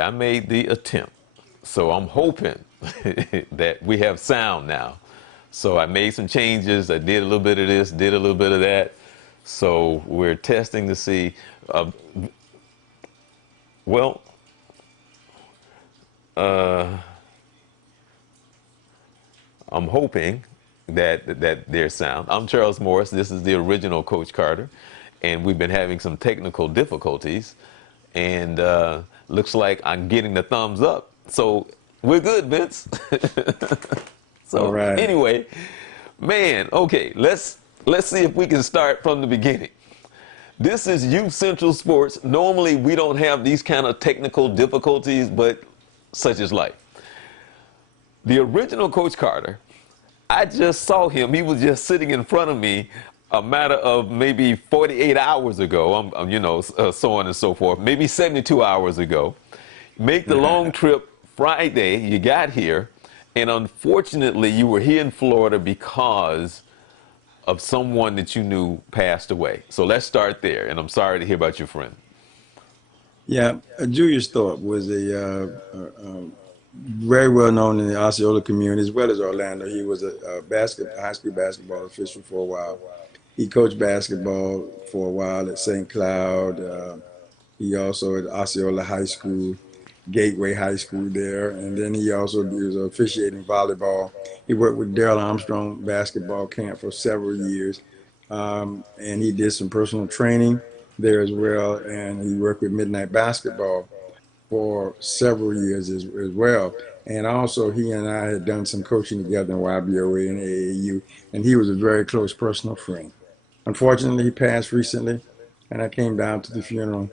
right, I made the attempt. So I'm hoping that we have sound now. So I made some changes. I did a little bit of this, did a little bit of that. So we're testing to see. Uh, well, uh, I'm hoping that there's sound. I'm Charles Morris. This is the original Coach Carter, and we've been having some technical difficulties, and looks like I'm getting the thumbs up. So we're good, Vince. All So right. anyway, man, okay, let's see if we can start from the beginning. This is Youth Central Sports. Normally we don't have these kind of technical difficulties, but such is life. The original Coach Carter, I just saw him. He was just sitting in front of me a matter of maybe 48 hours ago, so on and so forth, maybe 72 hours ago. Make the long trip Friday, you got here, and unfortunately you were here in Florida because of someone that you knew passed away. So let's start there, and I'm sorry to hear about your friend. Yeah, Julius Thorpe was a very well known in the Osceola community as well as Orlando. He was a high school basketball official for a while. He coached basketball for a while at St. Cloud. He also at Osceola High School, Gateway High School there, and then he also was officiating volleyball. He worked with Daryl Armstrong basketball camp for several years, and he did some personal training there as well. And he worked with Midnight Basketball for several years as well. And also, he and I had done some coaching together in YBOA and AAU, and he was a very close personal friend. Unfortunately, he passed recently, and I came down to the funeral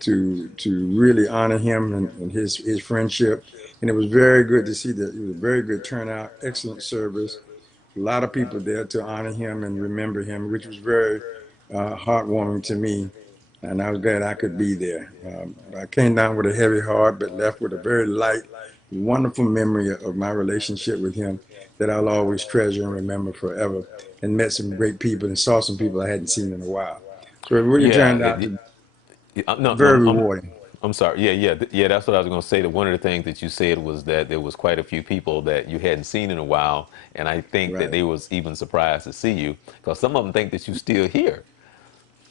to really honor him and his friendship. And it was very good to see that it was a very good turnout, excellent service, a lot of people there to honor him and remember him, which was very heartwarming to me. And I was glad I could be there. I came down with a heavy heart, but left with a very light, wonderful memory of my relationship with him that I'll always treasure and remember forever. And met some great people and saw some people I hadn't seen in a while. So it really Yeah, turned out to be no, no, very rewarding. I'm sorry. Yeah. That's what I was going to say. That one of the things that you said was that there was quite a few people that you hadn't seen in a while, and I think that Right. they was even surprised to see you because some of them think that you're still here.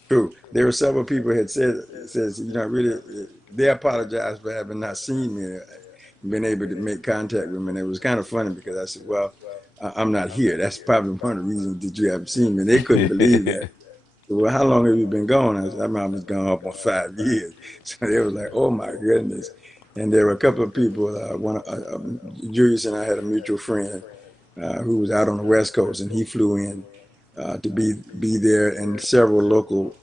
True. There were several people had says, really, they apologized for having not seen me, been able to make contact with me. And it was kind of funny because I said, well, I'm not here. That's probably one of the reasons that you haven't seen me. They couldn't believe that. Well, how long have you been gone? I said, I was gone up on 5 years. So they was like, oh my goodness. And there were a couple of people, Julius and I had a mutual friend who was out on the West Coast, and he flew in to be there, and several local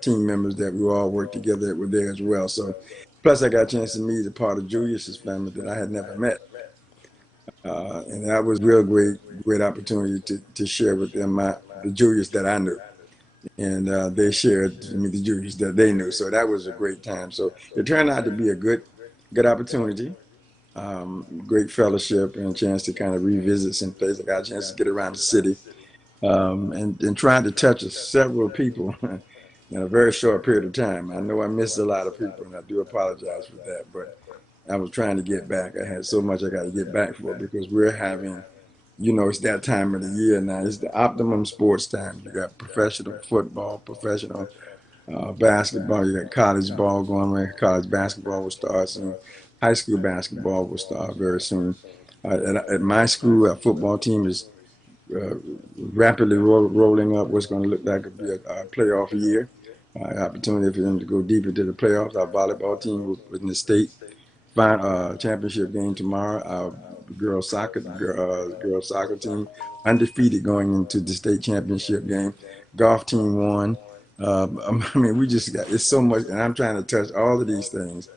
team members that we all worked together that were there as well. So, plus I got a chance to meet a part of Julius's family that I had never met, and that was real great opportunity to share with them the Julius that I knew, and they shared with me the Julius that they knew. So that was a great time. So it turned out to be a good opportunity. Great fellowship and a chance to kind of revisit some places. I got a chance to get around the city and trying to touch several people in a very short period of time. I know I missed a lot of people, and I do apologize for that, but I was trying to get back. I had so much I got to get back for because we're having, it's that time of the year now. It's the optimum sports time. You got professional football, professional basketball. You got college ball going on. College basketball will start soon. High school basketball will start very soon. At my school, our football team is uh, rapidly rolling up what's going to look like a playoff year. Opportunity for them to go deep into the playoffs. Our volleyball team was in the state championship game tomorrow. Our girls soccer team undefeated going into the state championship game. Golf team won. I mean, we just got it's so much, and I'm trying to touch all of these things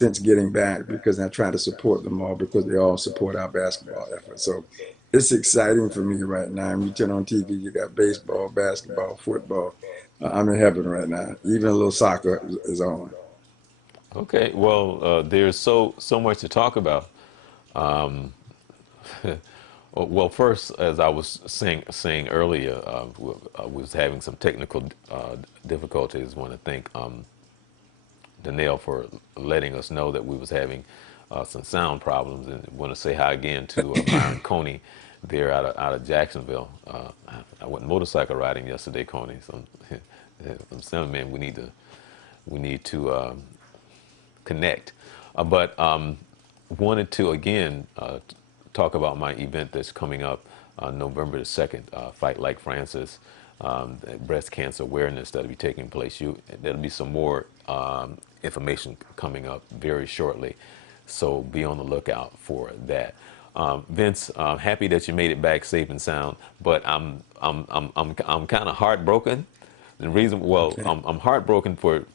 since getting back because I try to support them all because they all support our basketball effort. So it's exciting for me right now. And you turn on TV, you got baseball, basketball, football. I'm in heaven right now. Even a little soccer is on. Okay, well, there's so much to talk about. Um, well, first, as I was saying earlier, I was having some technical difficulties. Want to thank Danielle for letting us know that we was having some sound problems, and want to say hi again to Myron Coney there out of Jacksonville. I went motorcycle riding yesterday, Coney. So I'm saying, man, we need to connect. But wanted to again talk about my event that's coming up November the 2nd, Fight Like Francis, breast cancer awareness that'll be taking place. There'll be some more information coming up very shortly, so be on the lookout for that. Vince, happy that you made it back safe and sound, but I'm kind of heartbroken. The reason, well, Okay. I'm heartbroken for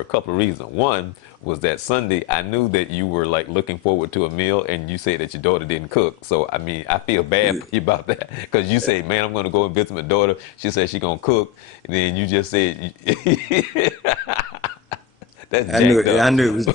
a couple of reasons. One was that Sunday I knew that you were like looking forward to a meal, and you said that your daughter didn't cook. So I mean, I feel bad for you about that, because you say, "Man, I'm going to go and visit my daughter." She said she's going to cook, and then you just said that's I knew jacked it. up. I knew it was. I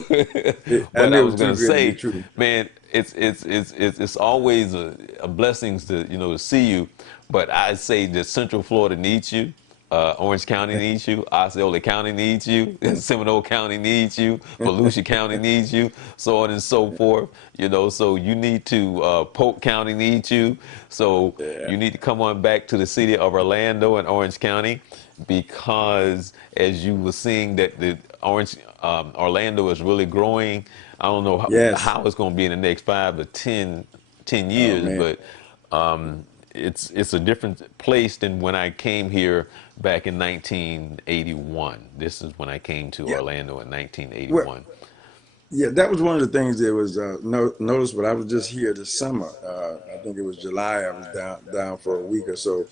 But knew I it was was too gonna good to be say, true. man, it's always a blessings to to see you. But I say that Central Florida needs you. Orange County needs you. Osceola County needs you. Seminole County needs you. Volusia County needs you. So on and so forth. So you need to. Polk County needs you. So Yeah. you need to come on back to the city of Orlando and Orange County, because as you were seeing that the Orlando is really growing. I don't know Yes. how it's going to be in the next 5 to 10 Oh years, man. but it's a different place than when I came here back in 1981. This is when I came to Yeah. Orlando in Well, 1981. yeah, that was one of the things that was noticed. But I was just here this summer. I think it was July. I was down for a week or so,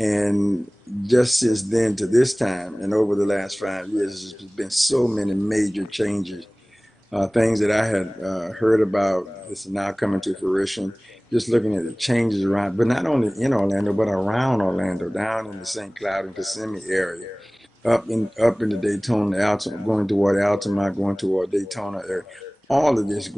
and just since then to this time, and over the last 5 years, there's been so many major changes. Things that I had heard about is now coming to fruition. Just looking at the changes around, but not only in Orlando, but around Orlando, down in the St. Cloud and Kissimmee area, up in the Daytona, Alta, going toward Altamont, going toward Daytona area. All of this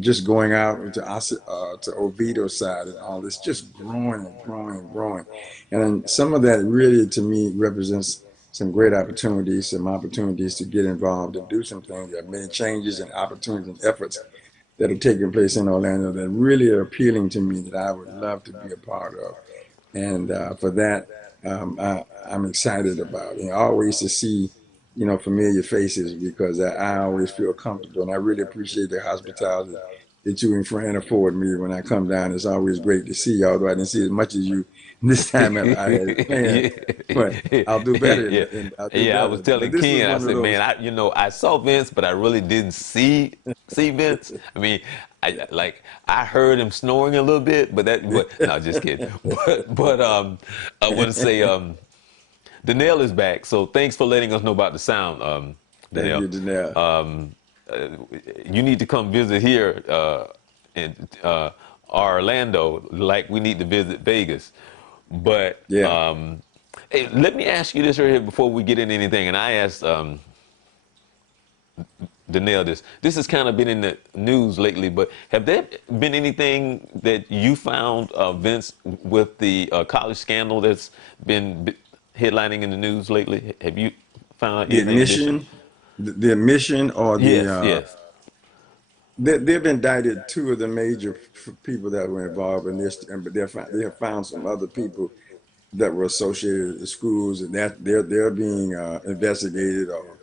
just going out to Oviedo side, and all this just growing and growing and growing. And then some of that really, to me, represents some great opportunities, some opportunities to get involved and do some things. There are many changes and opportunities and efforts that are taking place in Orlando that really are appealing to me, that I would love to be a part of. And for that, I'm excited about it. And always to see, familiar faces, because I always feel comfortable. And I really appreciate the hospitality that you and Fran afford me when I come down. It's always great to see you, although I didn't see as much as you this time I had planned. yeah, But I'll do better, yeah, and I'll do yeah. I was better. But telling this was Ken, I one of said, man, those. I saw Vince, but I really didn't see Vince. I mean, I heard him snoring a little bit, but no, just kidding. But I want to say Danelle is back, so thanks for letting us know about the sound, Thank Danelle. you, Janelle. Uh, you need to come visit here in Orlando, like we need to visit Vegas. But Yeah. hey, let me ask you this right here before we get into anything. And I asked Danelle this. This has kind of been in the news lately, but have there been anything that you found, Vince, with the college scandal that's been headlining in the news lately? Have you found The anything additional? admission, the admission, or Yes, yes. they've indicted two of the major people that were involved in this, but they have found some other people that were associated with the schools, and that they're being investigated or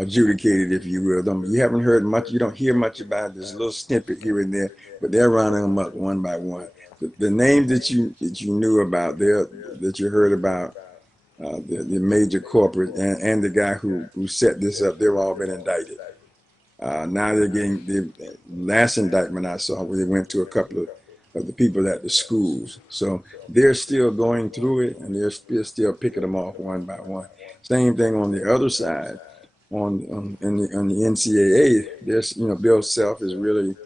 adjudicated, if you will. You haven't heard much. You don't hear much about it. There's a little snippet here and there, but they're rounding them up one by one. The names that you knew about, there that you heard about, the major corporate and the guy who set this up, they've all been indicted. Now they're getting the last indictment I saw where they went to a couple of the people at the schools. So they're still going through it, and they're still picking them off one by one. Same thing on the other side, on the NCAA. There's Bill Self is really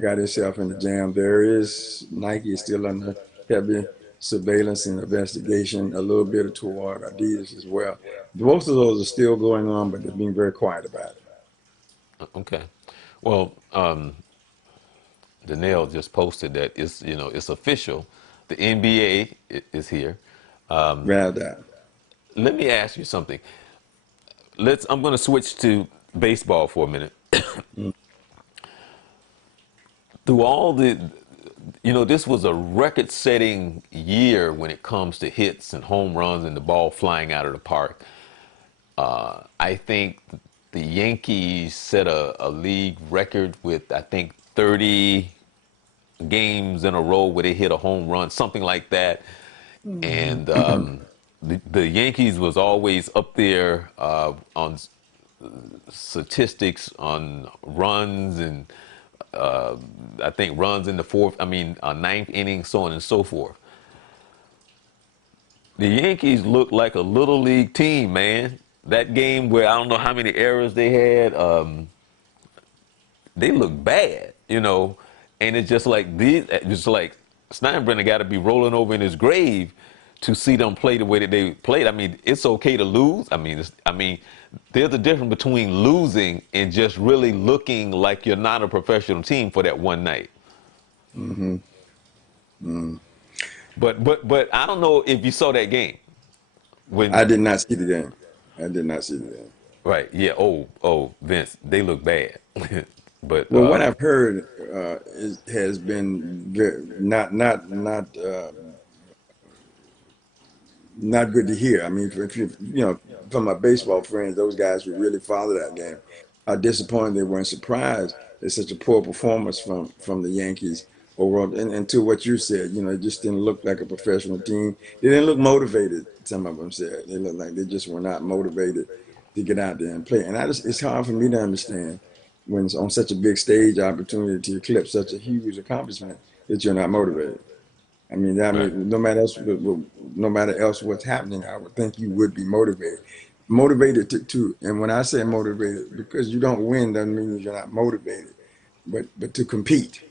got himself in the jam. There is Nike is still under heavy surveillance and investigation, a little bit toward Adidas as well. Both of those are still going on, but they're being very quiet about it. Okay. Well, Danelle just posted that it's official. The NBA is here. Without that. Let me ask you something. I'm going to switch to baseball for a minute. Mm. Through all this was a record-setting year when it comes to hits and home runs and the ball flying out of the park. I think the Yankees set a league record with, I think, 30 games in a row where they hit a home run, something like that. And the Yankees was always up there on statistics on runs and I think runs in the ninth inning, so on and so forth. The Yankees looked like a little league team, man. That game where I don't know how many errors they had, they look bad. And it's just like Steinbrenner got to be rolling over in his grave to see them play the way that they played. I mean, it's okay to lose. There's a difference between losing and just really looking like you're not a professional team for that one night. Hmm. Mm. But I don't know if you saw that game I when. did not see the game. I did not see the game. Right, yeah. Oh, Vince, they look bad. but Well, what I've heard has been not good to hear. I mean, if from my baseball friends, those guys who really follow that game are disappointed they weren't surprised at such a poor performance from the Yankees overall. And to what you said, it just didn't look like a professional team. They didn't look motivated. Some of them said they looked like they just were not motivated to get out there and play. And it's hard for me to understand when it's on such a big stage opportunity to eclipse such a huge accomplishment that you're not motivated. right. No matter else what's happening, I would think you would be motivated to. And when I say motivated, because you don't win doesn't mean you're not motivated, but to compete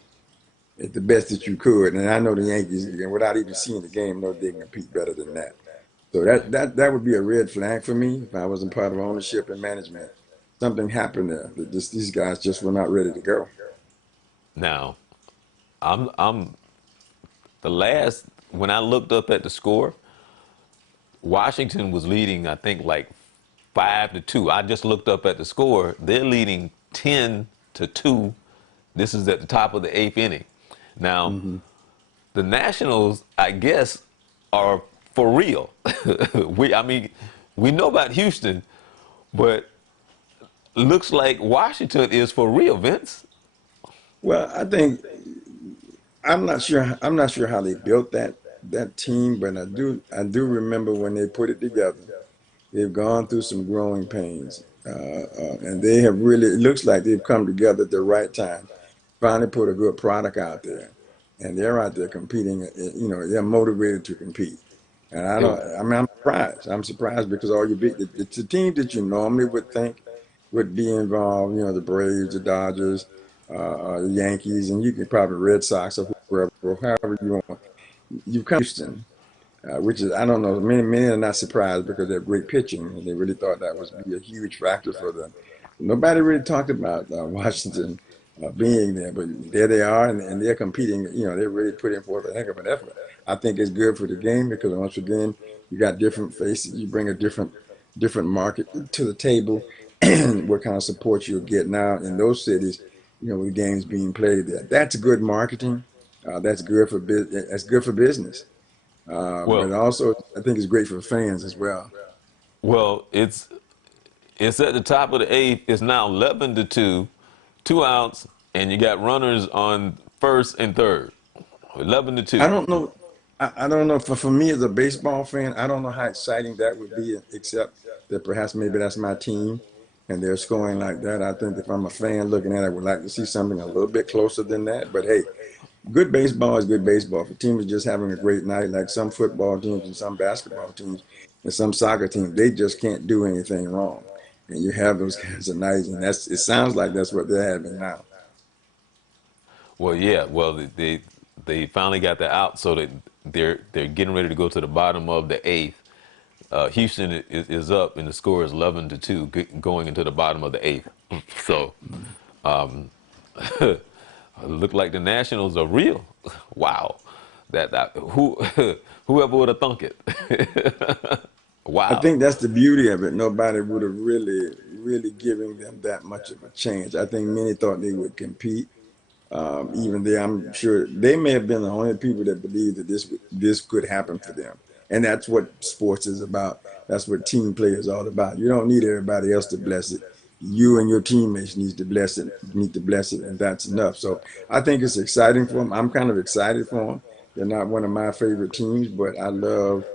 at the best that you could. And I know the Yankees, again, without even seeing the game, know they can compete better than that. So that would be a red flag for me if I wasn't part of ownership and management. Something happened there that these guys just were not ready to go. Now, I'm the last when I looked up at the score, Washington was leading, I think, like 5-2. I just looked up at the score. They're leading 10-2. This is at the top of the eighth inning. Now, Hmm. the Nationals, I guess, are for real. We know about Houston, but looks like Washington is for real, Vince. Well, I think I'm not sure. I'm not sure how they built that team, but I do remember when they put it together. They've gone through some growing pains, and they have really. It looks like they've come together at the right time. Finally, put a good product out there, and they're out there competing. They're motivated to compete. And I It, don't. I mean, I'm surprised. I'm surprised because all you big the teams that you normally would think would be involved. The Braves, the Dodgers, the Yankees, and you can probably Red Sox or whoever, or however you want. You come to Houston, which is I don't know. Many are not surprised because they're great pitching, and they really thought that was be a huge factor for them. Nobody really talked about Washington being there, but there they are, and they're competing. They're really putting forth a heck of an effort. I think it's good for the game because once again, you got different faces. You bring a different market to the table, and what kind of support you'll get now in those cities. With the games being played there, that's good marketing. That's good for business. That's good for business. But well, also, I think it's great for fans as well. well, it's at the top of the eighth. It's now 11-2, 2 outs, and you got runners on first and third. 11 to I 2. don't know. I don't know. For me as a baseball fan, I don't know how exciting that would be, except that perhaps maybe that's my team and they're scoring like that. I think if I'm a fan looking at it, I would like to see something a little bit closer than that. But hey, good baseball is good baseball. If a team is just having a great night, like some football teams and some basketball teams and some soccer teams, they just can't do anything wrong. And you have those kinds of nights, and it sounds like that's what they're having now. Well, yeah. Well, they finally got the out, so that they're getting ready to go to the bottom of the eighth. Houston is up, and the score is 11-2, going into the bottom of the eighth. So, look like the Nationals are real. Wow, that who whoever would have thunk it. I Wow. think that's the beauty of it. Nobody would have really giving them that much of a chance. I think many thought they would compete. Even there, I'm sure they may have been the only people that believed that this could happen for them. And that's what sports is about. That's what team play is all about. You don't need everybody else to bless it. You and your teammates need to bless it, and that's enough. So I think it's exciting for them. I'm kind of excited for them. They're not one of my favorite teams, but I love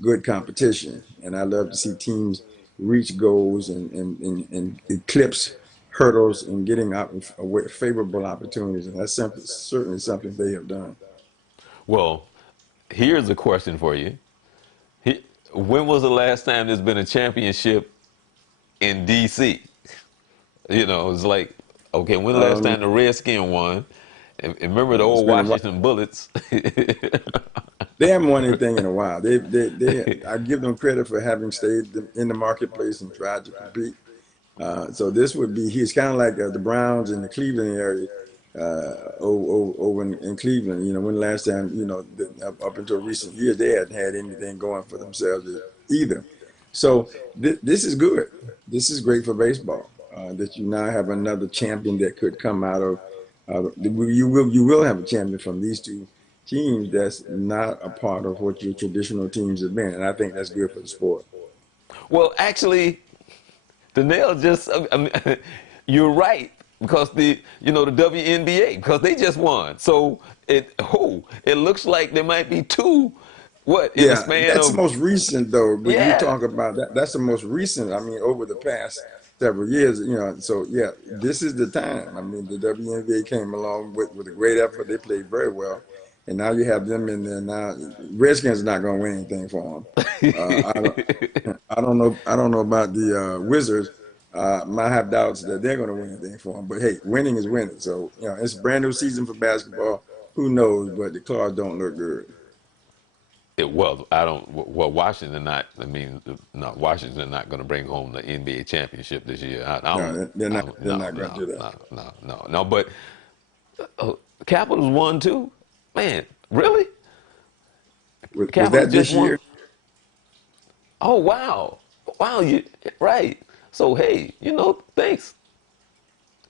good competition, and I love to see teams reach goals and eclipse hurdles and getting out favorable opportunities, and that's certainly something they have done. Well, here's a question for you. When was the last time there's been a championship in D.C.? It's like, okay, when the last Um, time the Redskins won? And remember the it's old been a while. Washington Bullets? They haven't won anything in a while. I give them credit for having stayed in the marketplace and tried to compete. So this would be, he's kind of like the Browns in the Cleveland area, over in Cleveland. When the last time, up until recent years, they hadn't had anything going for themselves either. So this is good. This is great for baseball, that you now have another champion that could come out of, you will have a champion from these two teams that's not a part of what your traditional teams have been. And I think that's good for the sport. Well, actually, the nail just, I mean, you're right, because the WNBA, because they just won. So it looks like there might be two, what, in the Yeah, span that's the of, most recent though. But you yeah. talk about that, that's the most recent. I mean, over the past several years, so yeah, this is the time. I mean, the WNBA came along with a great effort. They played very well. And now you have them in there now. Redskins are not going to win anything for them. I don't know about the Wizards. I have doubts that they're going to win anything for them. But hey, winning is winning. So, it's a brand new season for basketball. Who knows? But the Claws don't look good. Well, I don't. Well, Washington not. I mean, no, Washington not going to bring home the NBA championship this year. I No, don't. they're I not. don't They're no, not going to no, do that. no, no, no, no. But Capitals won too. Man, really? Was Capitals that just this won. year? Oh wow, wow. You right. So hey, thanks,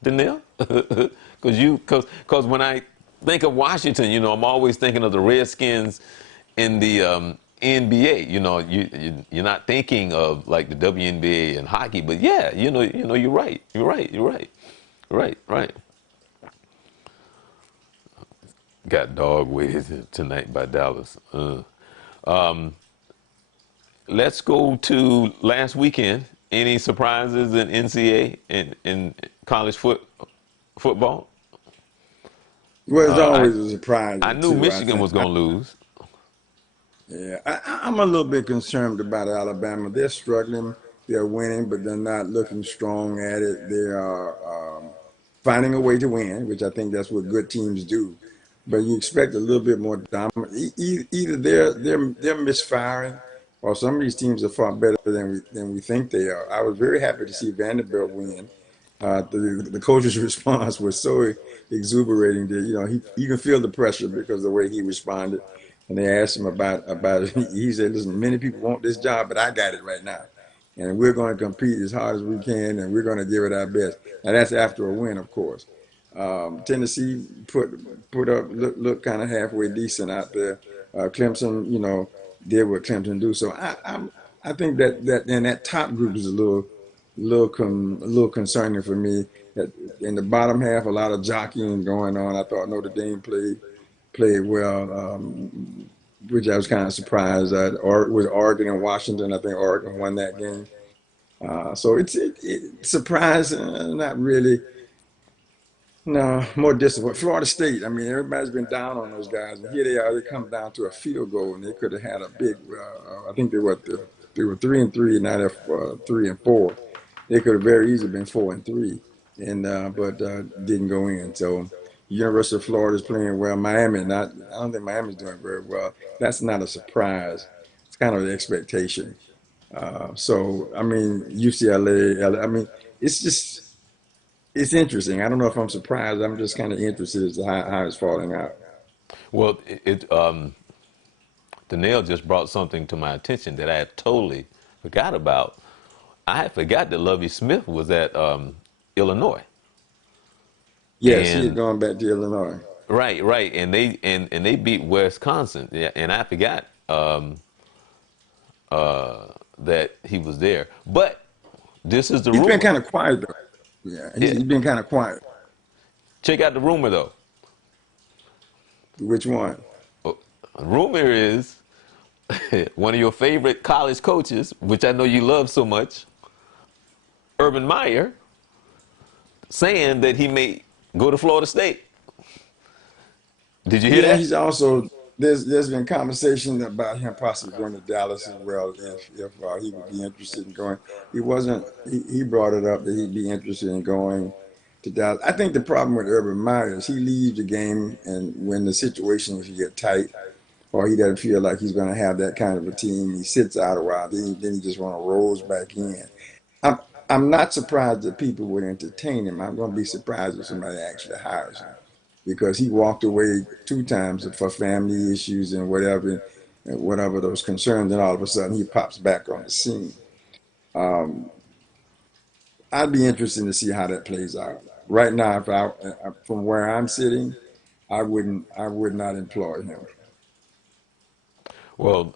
Danielle, because when I think of Washington, I'm always thinking of the Redskins in the NBA. You're not thinking of like the WNBA and hockey, but yeah, you're right. You're right. You're right. Right. Right. Got dog ways tonight by Dallas. Let's go to last weekend. Any surprises in NCAA in college football? Well, it's I always a surprise I knew too. I Michigan think. was going to lose. Yeah, I'm a little bit concerned about Alabama. They're struggling. They're winning, but they're not looking strong at it. They are finding a way to win, which I think that's what good teams do. But you expect a little bit more dominant. Either they're misfiring, or some of these teams are far better than we think they are. I was very happy to see Vanderbilt win. The coach's response was so exuberating that you can feel the pressure because of the way he responded. And they asked him about it. He said, "Listen, many people want this job, but I got it right now, and we're going to compete as hard as we can, and we're going to give it our best." And that's after a win, of course. Tennessee put up look kind of halfway decent out there. Clemson, did what Clemson do. So I think that and that top group is a little concerning for me. That in the bottom half, a lot of jockeying going on. I thought Notre Dame played well, which I was kind of surprised at. Or with Oregon and Washington, I think Oregon won that game. So it's surprising, not really. No, more disappointed. Florida State. I mean, everybody's been down on those guys, and here they are. They come down to a field goal, and they could have had a big. I think they were 3-3, now they're 3-4. They could have very easily been 4-3, and but didn't go in. So, University of Florida is playing well. Miami, not. I don't think Miami's doing very well. That's not a surprise. It's kind of the expectation. So, I mean, UCLA. I mean, it's just. It's interesting. I don't know if I'm surprised. I'm just kind of interested as to how it's falling out. Well, the nail just brought something to my attention that I had totally forgot about. I had forgot that Lovie Smith was at Illinois, Yes, he had and gone back to Illinois. right, and they beat Wisconsin. Yeah, and I forgot that he was there. But this is the He's been rumor. kind of quiet though. Yeah, Yeah, he's been kind of quiet. check out the rumor though. Which one? Rumor is one of your favorite college coaches, which I know you love so much, Urban Meyer, saying that he may go to Florida State. Did you hear Yeah, that? he's also there's been conversation about him possibly going to Dallas as well if he would be interested in going. He wasn't. He brought it up that he'd be interested in going to Dallas. I think the problem with Urban Meyer is he leaves the game, and when the situations get tight or he doesn't feel like he's going to have that kind of a team, he sits out a while. Then he just want to rolls back in. I'm I'm not surprised that people would entertain him. I'm going to be surprised if somebody actually hires him because he walked away 2 times for family issues and whatever those concerns, and all of a sudden he pops back on the scene. Um, I'd be interested to see how that plays out. Right now, if from where I'm sitting, I would not employ him. Well,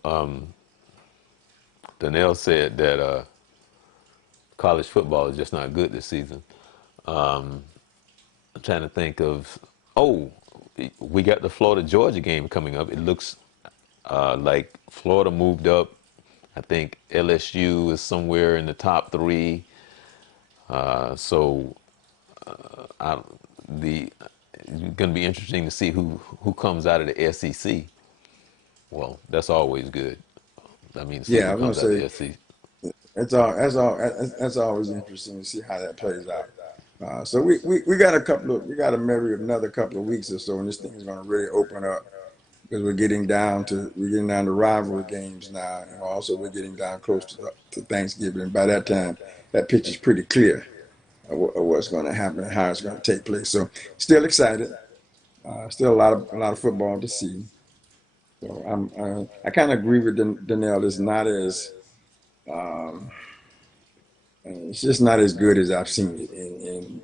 Donnell said that college football is just not good this season. I'm trying to think of, oh, we got the Florida Georgia game coming up. It looks like Florida moved up. I think LSU is somewhere in the top three. So I, the it's going to be interesting to see who comes out of the SEC. Well, that's always good. I mean, see Yeah, who I comes was out of gonna the say SEC. that's always interesting to see how that plays out. So we got we got maybe another couple of weeks or so, and this thing is going to really open up because we're getting down to rivalry games now, and also we're getting down close to Thanksgiving. And by that time, that picture's pretty clear of what's going to happen and how it's going to take place. So still excited. Still a lot of football to see. So I kind of agree with Donnell. It's not as um, it's just not as good as I've seen it, and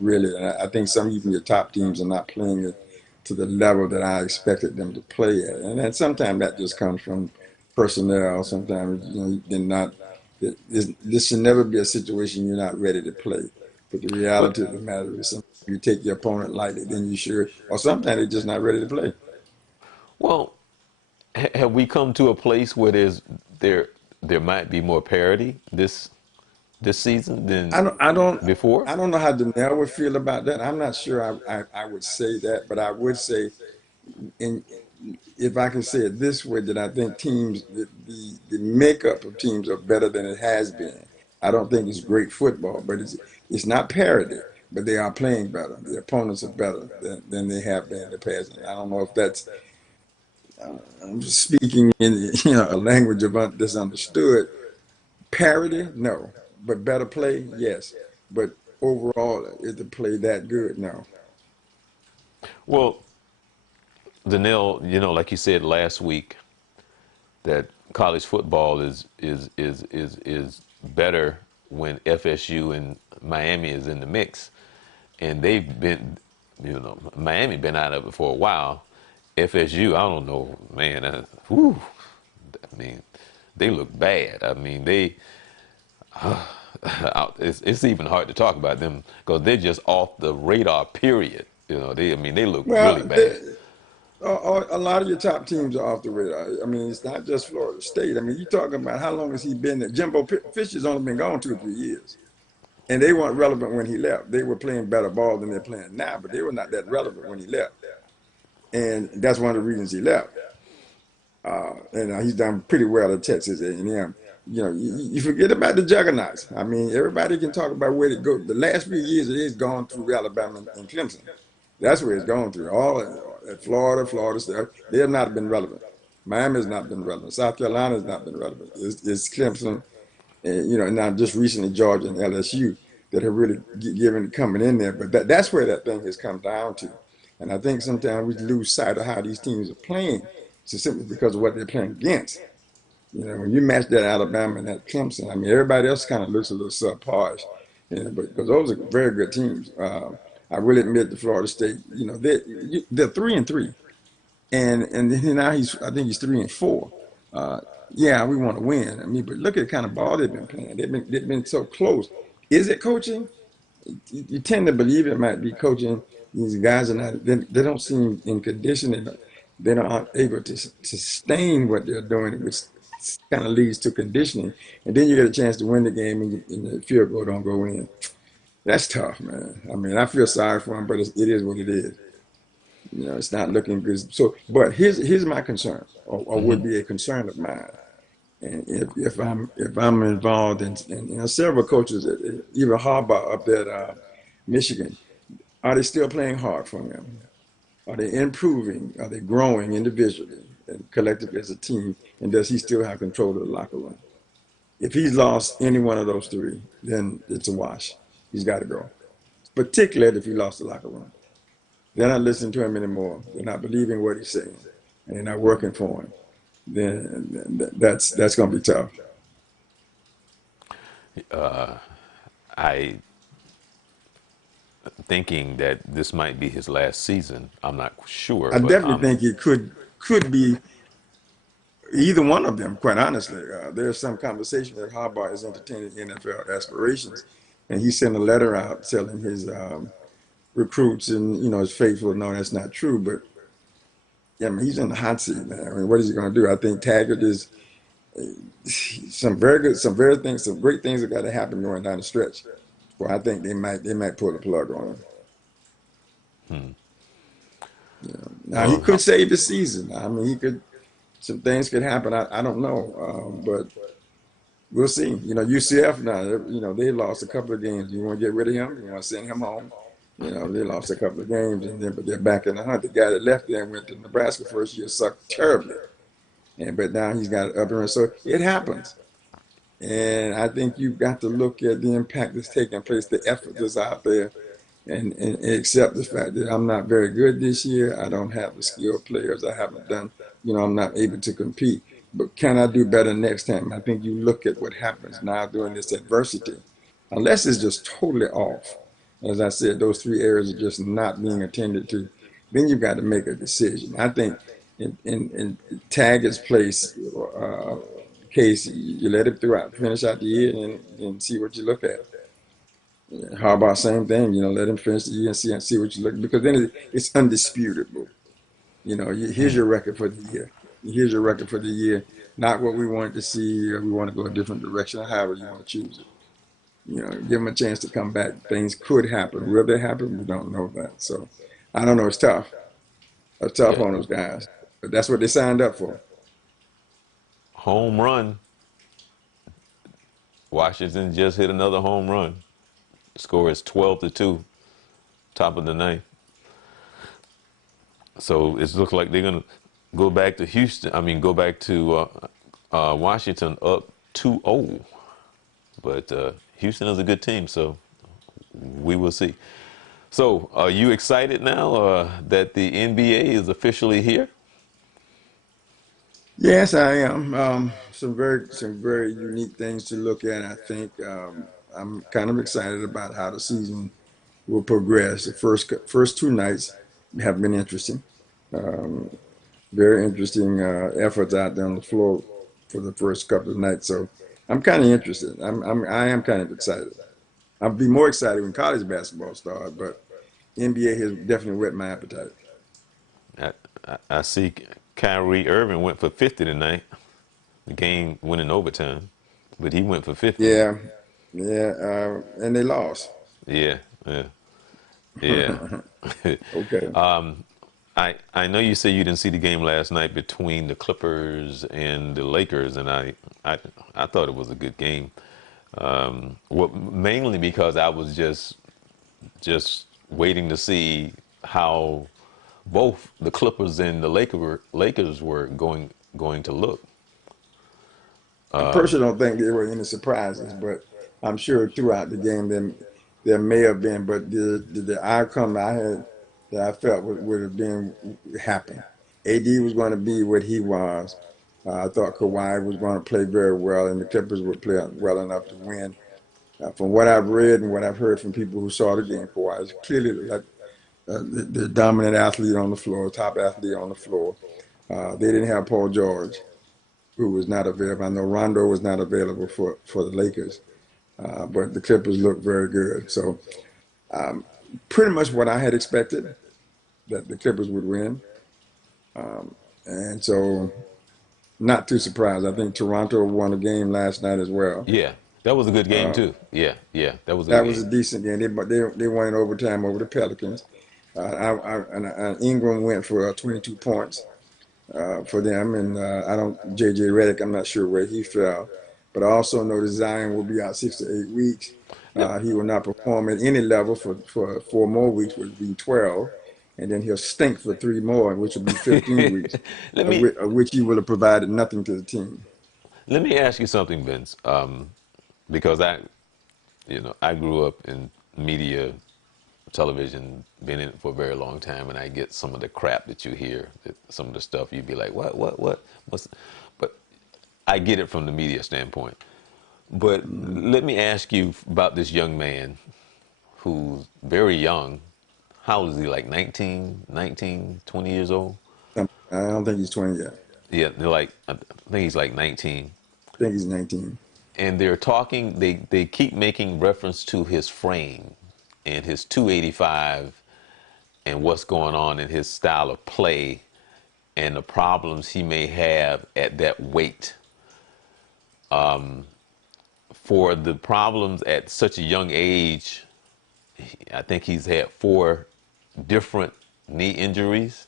really, and I think some even your top teams are not playing it to the level that I expected them to play at, and then sometimes that just comes from personnel. Sometimes they're not. This should never be a situation you're not ready to play. But the But reality of the matter is, sometimes you take your opponent lightly, then you sure, or sometimes they're just not ready to play. well, have we come to a place where there there might be more parity this season than I don't, I don't, before? I don't know how Donnell would feel about that. I'm not sure I would say that, but I would say, in if I can say it this way, that I think the makeup of teams are better than it has been. I don't think it's great football, but it's not parity, but they are playing better. The opponents are better than they have been in the past. And I don't know if that's I'm just speaking in a language of that's understood. Parity, no, but better play, yes. But overall, is the play that good? No. Well, Danil, like you said last week, that college football is better when FSU and Miami is in the mix, and they've been, Miami been out of it for a while. FSU, I don't know, man. Whew, I mean, they look bad. I mean, it's even hard to talk about them because they're just off the radar. Period. I mean, they look really Well, bad. a lot of your top teams are off the radar. I mean, it's not just Florida State. I mean, you're talking about how long has he been there? Fisher's only been gone 2 or 3 years, and they weren't relevant when he left. They were playing better ball than they're playing now, but they were not that relevant when he left, and that's one of the reasons he left. And he's done pretty well at Texas A&M. You forget about the juggernauts. I mean, everybody can talk about where it go. The last few years, it has gone through Alabama and Clemson. That's where it's gone through. All at Florida State, they have not been relevant. Miami has not been relevant. South Carolina has not been relevant. It's Clemson, and now just recently Georgia and LSU that have really given coming in there. But that's where that thing has come down to. And I think sometimes we lose sight of how these teams are playing, just simply because of what they're playing against. When you match that Alabama and that Clemson, I mean, everybody else kind of looks a little subpar, but because those are very good teams. I will admit the Florida State, they're 3-3, and then now I think he's 3-4. Uh, yeah, we want to win. I mean, but look at the kind of ball they've been playing. They've been so close. Is it coaching? You tend to believe it might be coaching. These guys are not. They don't seem in condition. They aren't able to sustain what they're doing, which kind of leads to conditioning. And then you get a chance to win the game, and the field goal don't go in. That's tough, man. I mean, I feel sorry for them, but it is what it is. It's not looking good. So, but here's my concern, or would be a concern of mine. And if I'm involved in several coaches, even Harbaugh up at Michigan, are they still playing hard for him? Are they improving? Are they growing individually and collectively as a team? And does he still have control of the locker room? If he's lost any one of those three, then it's a wash. He's got to go. Particularly if he lost the locker room. They're not listening to him anymore. They're not believing what he's saying, and they're not working for him. Then that's going to be tough. I thinking that this might be his last season. I'm not sure, I but definitely think it could be either one of them. Quite honestly, there's some conversation that Harbaugh is entertaining NFL aspirations, and he sent a letter out telling his recruits and his faithful. No, that's not true, but yeah, I mean, he's in the hot seat, man. I mean, what is he going to do? I think Taggart is some very good, some great things have got to happen going down the stretch. Well, I think they might pull the plug on him. Now he well, could save the season. I mean, he could. Some things could happen. I don't know, but we'll see. UCF now. They lost a couple of games. You want to get rid of him? You want to send him home? They lost a couple of games, but they're back in the hunt. The guy that left there and went to Nebraska first year sucked terribly, but now he's got it up and running. So it happens. And I think you've got to look at the impact that's taking place, the effort that's out there, and accept the fact that I'm not very good this year. I don't have the skilled players. I haven't done, I'm not able to compete. But can I do better next time? I think you look at what happens now during this adversity, unless it's just totally off. As I said, those three areas are just not being attended to. Then you've got to make a decision. I think in Taggart's place, case, you let it throughout, finish out the year and see what you look at. How about same thing? Let him finish the year and see what you look, because then it's undisputable. Here's your record for the year. Here's your record for the year. Not what we wanted to see, or we want to go a different direction, or however you want to choose it. Give them a chance to come back. Things could happen. Will they happen? We don't know that. So I don't know. It's tough. It's tough yeah, on those guys, but that's what they signed up for. home run. Washington just hit another home run. Score is 12-2, top of the ninth. So it looks like they're gonna go back to Houston. I mean, go back to Washington up 2-0. But Houston is a good team, so we will see. So, are you excited now that the NBA is officially here? Yes, I am. Some very unique things to look at. I think I'm kind of excited about how the season will progress. The first two nights have been interesting. Um, Very interesting efforts out there on the floor for the first couple of nights. So I'm kind of interested. I am kind of excited. I'll be more excited when college basketball starts, but NBA has definitely whet my appetite. I see Kyrie Irving went for 50 tonight. The game went in overtime, but he went for 50. Yeah, yeah, and they lost. Yeah, yeah, yeah. Okay. I know you say you didn't see the game last night between the Clippers and the Lakers, and I I thought it was a good game. Well, mainly because I was just waiting to see how both the Clippers and the Lakers were going to look. I personally don't think there were any surprises, but I'm sure throughout the game there may have been. But the outcome I had that I felt would have been happen. AD was going to be what he was. I thought Kawhi was going to play very well, and the Clippers would play well enough to win. From what I've read and what I've heard from people who saw the game, Kawhi is clearly like the dominant athlete on the floor, top athlete on the floor. They didn't have Paul George, who was not available. I know Rondo was not available for the Lakers, but the Clippers looked very good. So um, pretty much what I had expected that the Clippers would win, and so not too surprised. I think Toronto won a game last night as well. Yeah, that was a good game Uh, too. Yeah, yeah, that was a good that was game. a decent game. They won in overtime over the Pelicans. And Ingram went for 22 points for them, and I don't JJ Redick. I'm not sure where he fell, but I also know that Zion will be out 6 to 8 weeks. Let, He will not perform at any level for 4 more weeks, which would be 12, and then he'll stink for 3 more, which will be 15 weeks, let me of which he will have provided nothing to the team. let me ask you something, Vince. Because I grew up in media, television, been in it for a very long time, and I get some of the crap that you hear, some of the stuff you'd be like, what's, but I get it from the media standpoint. But Mm. let me ask you about this young man who's very young. How old is he? Like 19, 20 years old? I don't think he's 20 yet. Yeah, they're like, I think he's like 19. I think he's 19. And they're talking, they keep making reference to his frame and his 285 and what's going on in his style of play and the problems he may have at that weight. For the problems at such a young age, I think he's had 4 different knee injuries.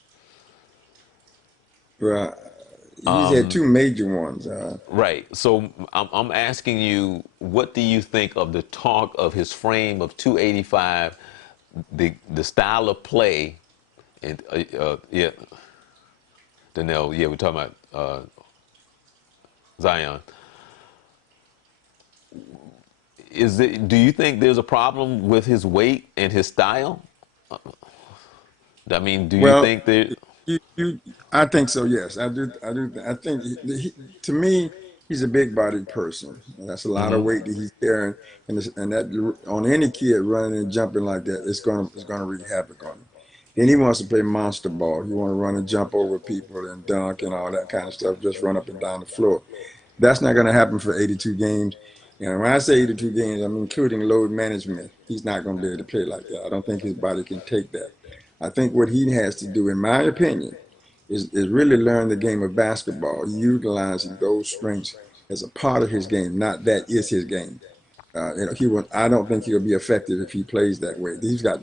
Well, he's had two major ones. Right. So I'm asking you, what do you think of the talk of his frame of 285, the style of play, and yeah, Danelle, yeah, we're talking about Zion. Do you think there's a problem with his weight and his style? I mean, do you Well, think that? you, I think so. Yes, I do. I do. I think to me, he's a big-bodied person. And that's a lot of Hmm. weight that he's carrying, and that on any kid running and jumping like that, it's gonna wreak havoc on him. Then he wants to play monster ball. He want to run and jump over people and dunk and all that kind of stuff. Just run up and down the floor. That's not going to happen for 82 games. And when I say 82 games, I'm including load management. He's not going to be able to play like that. I don't think his body can take that. I think what he has to do, in my opinion, is really learn the game of basketball, utilizing those strengths as a part of his game, not that is his game. He will. I don't think he'll be effective if he plays that way. He's got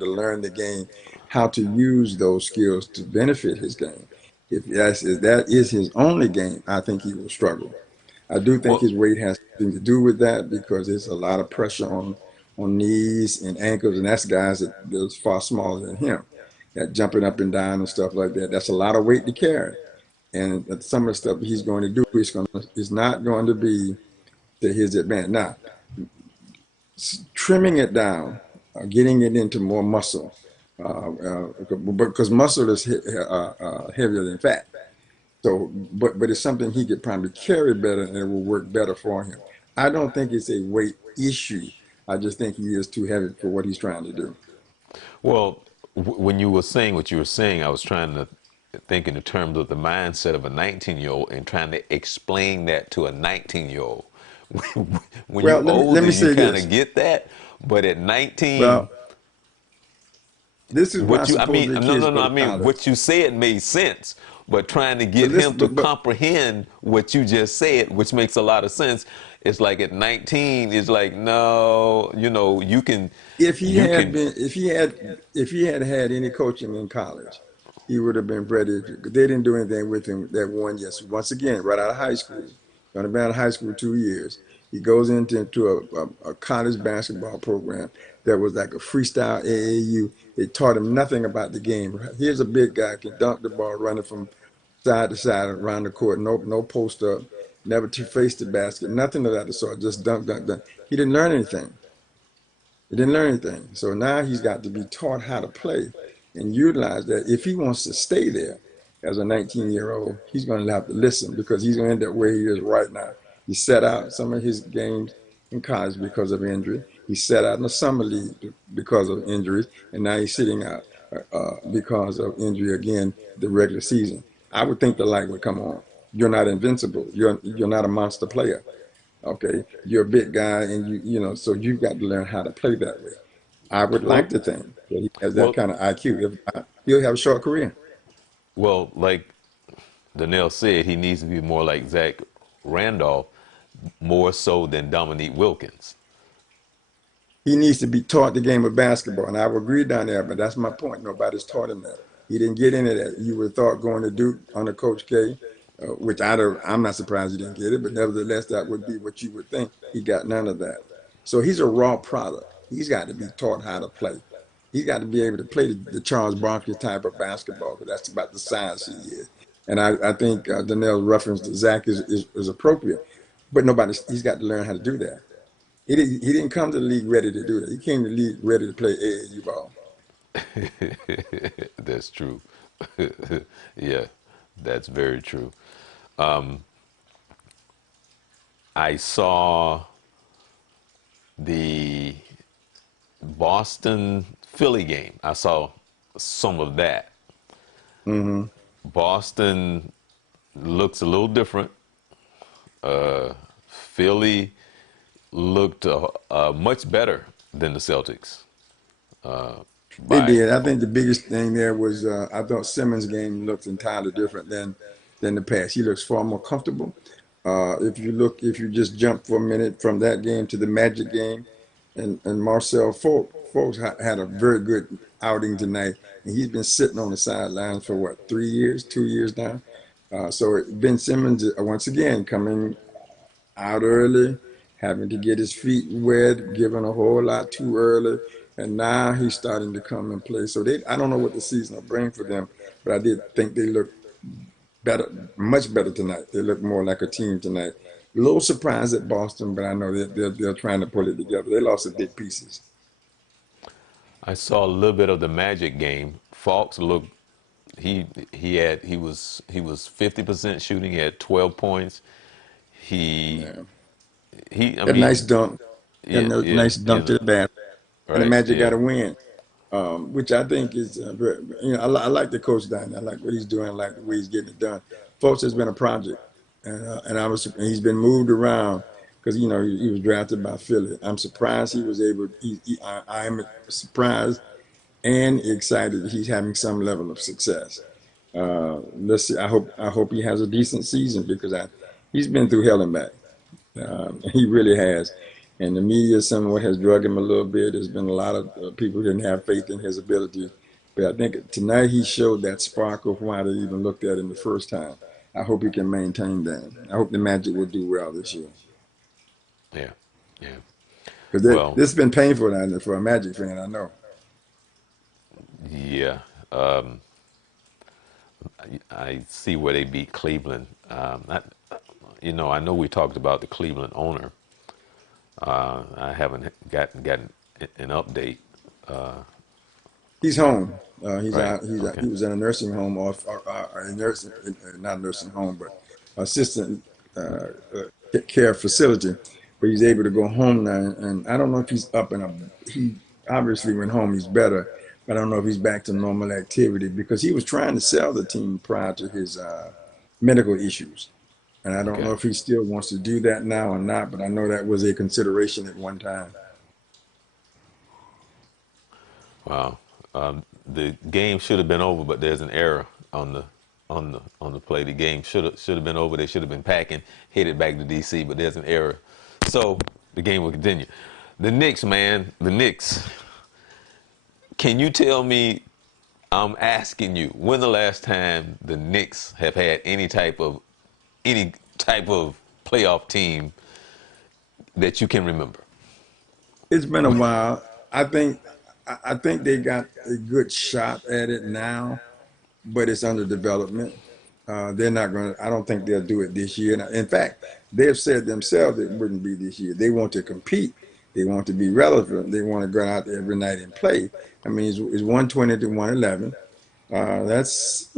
to learn the game, how to use those skills to benefit his game. If that is his only game, I think he will struggle. I do think Well, his weight has something to do with that because there's a lot of pressure on knees and ankles, and that's guys that's far smaller than him, that jumping up and down and stuff like that. That's a lot of weight to carry, and some of the stuff he's going to do is not going to be to his advantage. Now, trimming it down, getting it into more muscle, because muscle is heavier than fat. So, but it's something he could probably carry better, and it will work better for him. I don't think it's a weight issue. I just think he is too heavy for what he's trying to do. well, when you were saying what you were saying, I was trying to think in the terms of the mindset of a 19-year-old and trying to explain that to a 19-year-old. When Well, you're let older, me you say kind this. of get that, but at 19, Well, this is why I mean, supposedly no, kids no, go no, I to mean, college. what you said made sense, but trying to But get him listen, to but comprehend what you just said, which makes a lot of sense. It's like at 19, it's like, no, if he you had can, been, if he had had any coaching in college, he would have been ready. They didn't do anything with him that one year. So once again, right out of high school, going to be out of high school 2 years. He goes into a college basketball program that was like a freestyle AAU. They taught him nothing about the game. Here's a big guy can dunk the ball, running from side to side around the court. No post up, never to face the basket, nothing of that sort. Just dunk, dunk, dunk. He didn't learn anything. He didn't learn anything. So now he's got to be taught how to play and utilize that if he wants to stay there. as a 19-year-old, he's going to have to listen because he's going to end up where he is right now. He set out some of his games in college because of injury. He set out in the summer league because of injuries, and now he's sitting out because of injury again the regular season. I would think the light would come on. You're not invincible. You're not a monster player. Okay, you're a big guy, and so you've got to learn how to play that way. I would like Well, to think that he has that well, kind of IQ. If not, he'll have a short career. like Donnell said, he needs to be more like Zach Randolph, more so than Dominique Wilkins. He needs to be taught the game of basketball, and I would agree down there. But that's my point. Nobody's taught him that. He didn't get into that. You would have thought going to Duke under Coach K, which I'm not surprised he didn't get it. But nevertheless, that would be what you would think. He got none of that. So he's a raw product. He's got to be taught how to play. He's got to be able to play the Charles Barkley type of basketball, because that's about the size he is. And I think Donnell's reference to Zach is appropriate. But he's got to learn how to do that. He didn't come to the league ready to do that. He came to the league ready to play AAU ball. That's true. Yeah, that's very true. I saw the Boston Philly game. I saw some of that. Hmm. Boston looks a little different. Philly looked much better than the Celtics. Uh, They by did. I think the biggest thing there was I thought Simmons' game looked entirely different than the past. He looks far more comfortable. If you just jump for a minute from that game to the Magic game, and Marcel Fultz had a very good outing tonight, and he's been sitting on the sidelines for what, 3 years, 2 years now. So Ben Simmons once again coming out early, having to get his feet wet, given a whole lot too early, and now he's starting to come and play. So I don't know what the season will bring for them, but I did think they looked better, much better tonight. They look more like a team tonight. A little surprised at Boston, but I know they're trying to pull it together. They lost some big pieces. I saw a little bit of the Magic game. Falks looked he was 50% shooting. He had 12 points. He Yeah. he I That nice mean, dunk, that yeah, yeah, nice dunk to the basket, and the right, Magic got yeah. to win, which I think is, I like the coach down there. I like what he's doing. I like the way he's getting it done. Folks has been a project, and he's been moved around because he was drafted by Philly. I'm surprised he was able. I'm surprised and excited that he's having some level of success. Let's see. I hope he has a decent season because he's been through hell and back. He really has. And the media somewhat has drug him a little bit. There's been a lot of people who didn't have faith in his ability. But I think tonight he showed that spark of why they even looked at him the first time. I hope he can maintain that. I hope the Magic will do well this year. Yeah, yeah. Because Well, this has been painful for a Magic fan, I know. yeah. I see where they beat Cleveland. I know we talked about the Cleveland owner. I haven't gotten an update. Uh, He's home. He's right. out. Okay. He was in a nursing home or a nursing, not a nursing home, but assistant care facility. But he's able to go home now, and I don't know if he's up and up. He obviously went home. He's better, but I don't know if he's back to normal activity because he was trying to sell the team prior to his medical issues, and I don't know Okay. if he still wants to do that now or not. But I know that was a consideration at one time. Wow. The game should have been over, but there's an error on the play. The game should have been over. They should have been packing, headed back to DC, but there's an error. So the game will continue. The Knicks, man, the Knicks. Can you tell me? I'm asking you, when the last time the Knicks have had any type of playoff team that you can remember? It's been a while. I think I think they got a good shot at it now, but it's under development. They're not going to. I don't think they'll do it this year. In fact, they've said themselves it wouldn't be this year. They want to compete. They want to be relevant. They want to go out there every night and play. I mean, it's 120 to 111. That's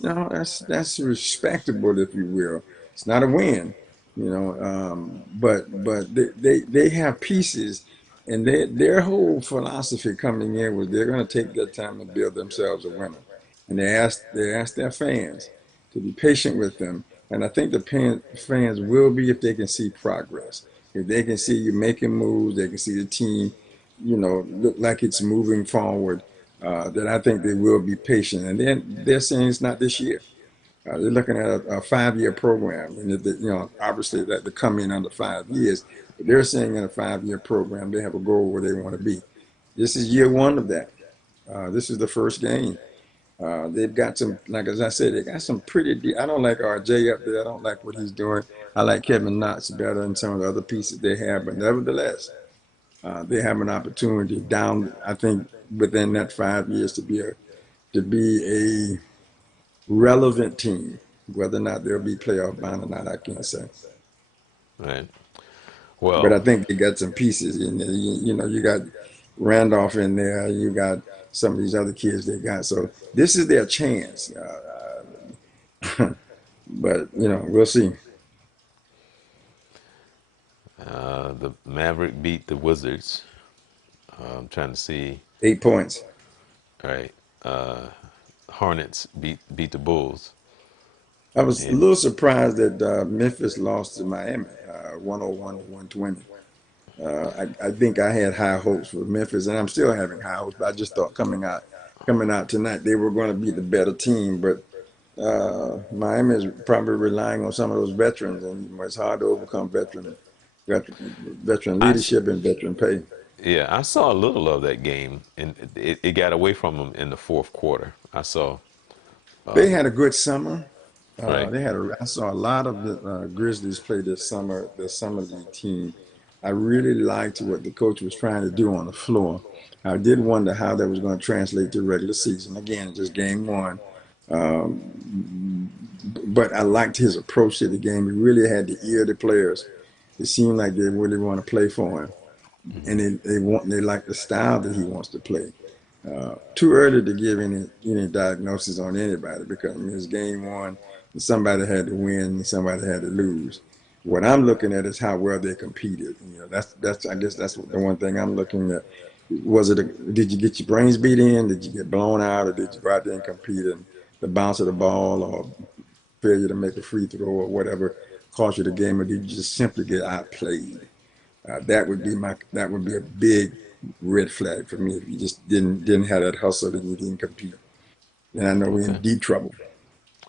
that's respectable, if you will. It's not a win, but they have pieces, and their whole philosophy coming in was they're going to take their time and build themselves a winner, and they asked their fans to be patient with them, and I think the fans will be if they can see progress, if they can see you making moves, they can see the team, look like it's moving forward, then I think they will be patient. And then they're saying it's not this year. They're looking at a 5-year program, and obviously that to come in under 5 years, but they're saying in a 5-year program they have a goal where they want to be. This is year one of that. This is the first game. They've got some, like as I said, they got some pretty. I don't like RJ up there. I don't like what he's doing. I like Kevin Knox better than some of the other pieces they have, but nevertheless, they have an opportunity down. I think within that 5 years to be a relevant team. Whether or not they'll be playoff bound or not, I can't say. Right. But Well, I think they got some pieces in there. You got Randolph in there. You got some of these other kids they got. So this is their chance. But we'll see. the Maverick beat the Wizards. I'm trying to see. 8 points. All right. Uh, Hornets beat the Bulls. I was a And little surprised that Memphis lost to Miami, 101 to 120. I think I had high hopes for Memphis, and I'm still having high hopes. But I just thought coming out tonight, they were going to be the better team. But Miami is probably relying on some of those veterans, and it's hard to overcome veteran I, leadership and veteran pay. yeah, I saw a little of that game, and it got away from them in the fourth quarter. I saw, They had a good summer. right? I saw a lot of the Grizzlies play this summer, the summer league team. I really liked what the coach was trying to do on the floor. I did wonder how that was going to translate to regular season. Again, just game one. But I liked his approach to the game. He really had the ear of the players. It seemed like they really want to play for him, and Hmm. they like the style that he wants to play. Too early to give any diagnosis on anybody because I mean, it's game one. And somebody had to win, and somebody had to lose. What I'm looking at is how well they competed. That's I guess that's the one thing I'm looking at. Did you get your brains beat in? Did you get blown out, or did you go out there and compete and the bounce of the ball or failure to make a free throw or whatever cost you the game, or did you just simply get outplayed? That would be a big red flag for me if you just didn't have that hustle and you didn't compete. And I know we're in Okay. deep trouble.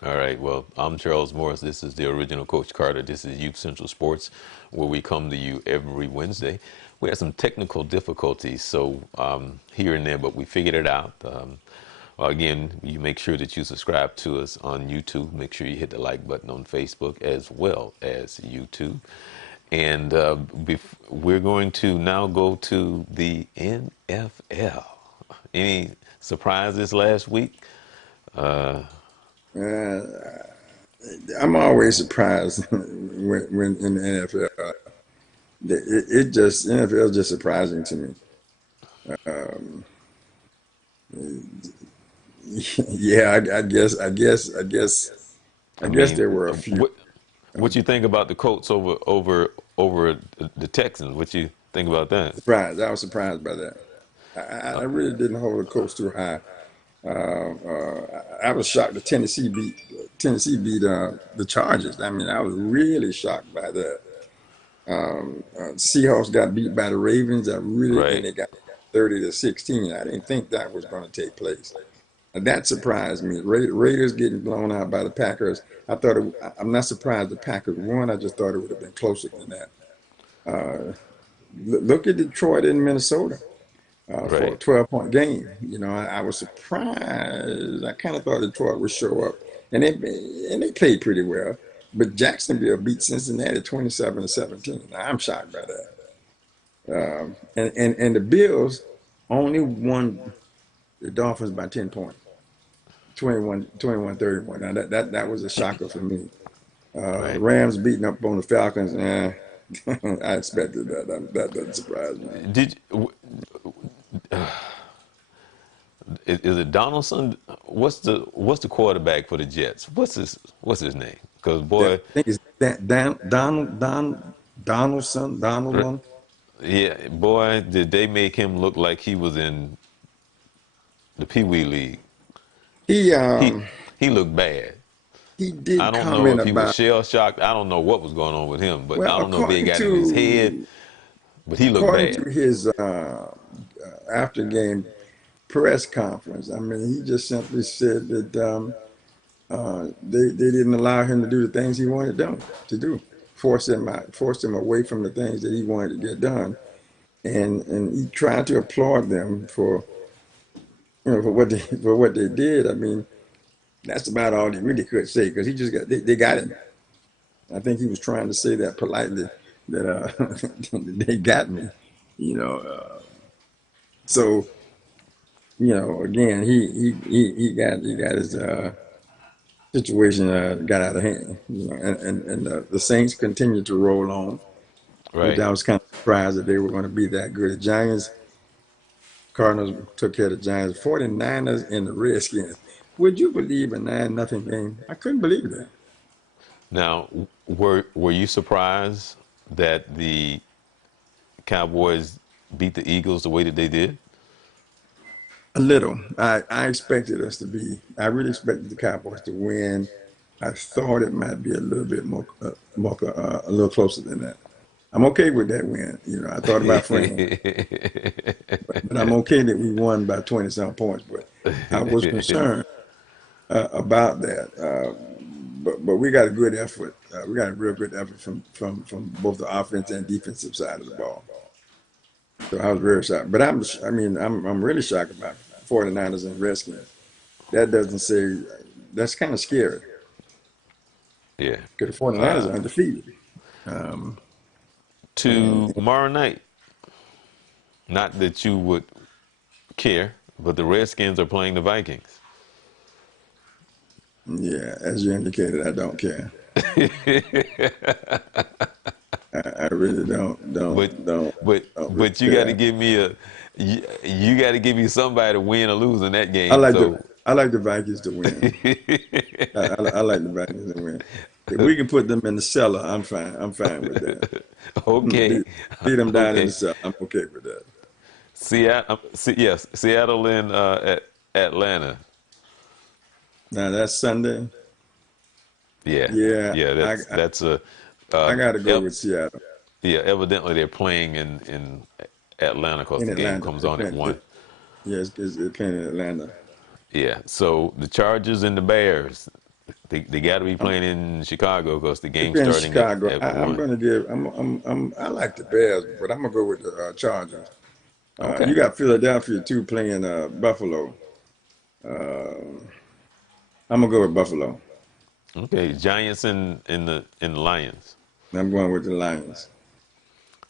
All right. Well, I'm Charles Morris. This is the original Coach Carter. This is Youth Central Sports, where we come to you every Wednesday. We had some technical difficulties, so here and there, but we figured it out. Again, you make sure that you subscribe to us on YouTube. Make sure you hit the like button on Facebook as well as YouTube. And we're going to now go to the NFL. Any surprises last week? Uh, Uh, I'm always surprised when in the NFL. It just NFL is just surprising to me. Um, yeah, I I guess mean, there were a few. what you think about the Colts over the Texans? What you think about that? Surprised. I was surprised by that. I really didn't hold the Colts too high. I was shocked that Tennessee beat the Chargers. I mean, I was really shocked by that. Seahawks got beat by the Ravens. And Right, they got 30-16. I didn't think that was going to take place. And that surprised me. Raiders getting blown out by the Packers. I'm not surprised the Packers won. I just thought it would have been closer than that. Uh, Look at Detroit and Minnesota. For a right, 12-point game. I was surprised. I kind of thought Detroit would show up, and they played pretty well. But Jacksonville beat Cincinnati 27-17. I'm shocked by that. And the Bills only won the Dolphins by 10 points, 21-31. Now that was a shocker for me. right. Rams beating up on the Falcons. I expected that. That doesn't surprise me. Did is it Donaldson? what's the quarterback for the Jets? What's his name? Because I boy, think it's Donaldson, r- Donaldson. yeah, boy, did they make him look like he was in the Pee Wee League. He He um he looked bad. he I did don't know comment if he was about, shell shocked. I don't know what was going on with him, but well, I don't know if they got in his head. But he looked according bad. to his after game press conference. I mean, he just simply said that they didn't allow him to do the things he wanted done to do, forced him away from the things that he wanted to get done, and he tried to applaud them for for what they did. I mean, that's about all he really could say because he just got they got him. I think he was trying to say that politely that they got me, you know. So again, he got his situation got out of hand, and the Saints continued to roll on, which Right. I was kind of surprised that they were going to be that good. The Giants, Cardinals took care of the Giants, 49ers, and the Redskins. Would you believe a 9-0 game? I couldn't believe that. Now, were you surprised that the Cowboys beat the Eagles the way that they did? A little. I expected us to be. I really expected the Cowboys to win. I thought it might be a little bit a little closer than that. I'm okay with that win. I thought about Fran, but I'm okay that we won by 20 some points. But I was concerned about that. But we got a good effort. We got a real good effort from both the offense and defensive side of the ball. So I was very shocked. But I'm really shocked about 49ers and Redskins. That doesn't say that's kind of scary Yeah. because the 49ers are undefeated. Um, and Tomorrow night, not that you would care, but the Redskins are playing the Vikings. yeah, as you indicated, I don't care. I really But don't really but you got to care. give me you got to give me somebody to win or lose in that I game. like the So I like the Vikings to win. I like the Vikings to win. If we can put them in the cellar, I'm fine. I'm fine with that. okay, Beat them down in the okay. cellar. I'm okay with that. Seattle, yes, Seattle and Atlanta. Now that's Sunday. Yeah, Yeah, yeah. I That's I, that's a I uh, got to go ev- with Seattle yeah. Evidently, they're playing in Atlanta because in the game Atlanta. comes on at one. Yes, they're playing in Atlanta. Yeah. So the Chargers and the Bears, they got to be I'm, playing in Chicago because the they're game's playing starting at Chicago. at I'm one. going to give. I like the Bears, but I'm gonna go with the Chargers. You Okay. got Philadelphia too playing Buffalo. Uh, I'm gonna go with Buffalo. Okay. Giants and the Lions. I'm going with the Lions.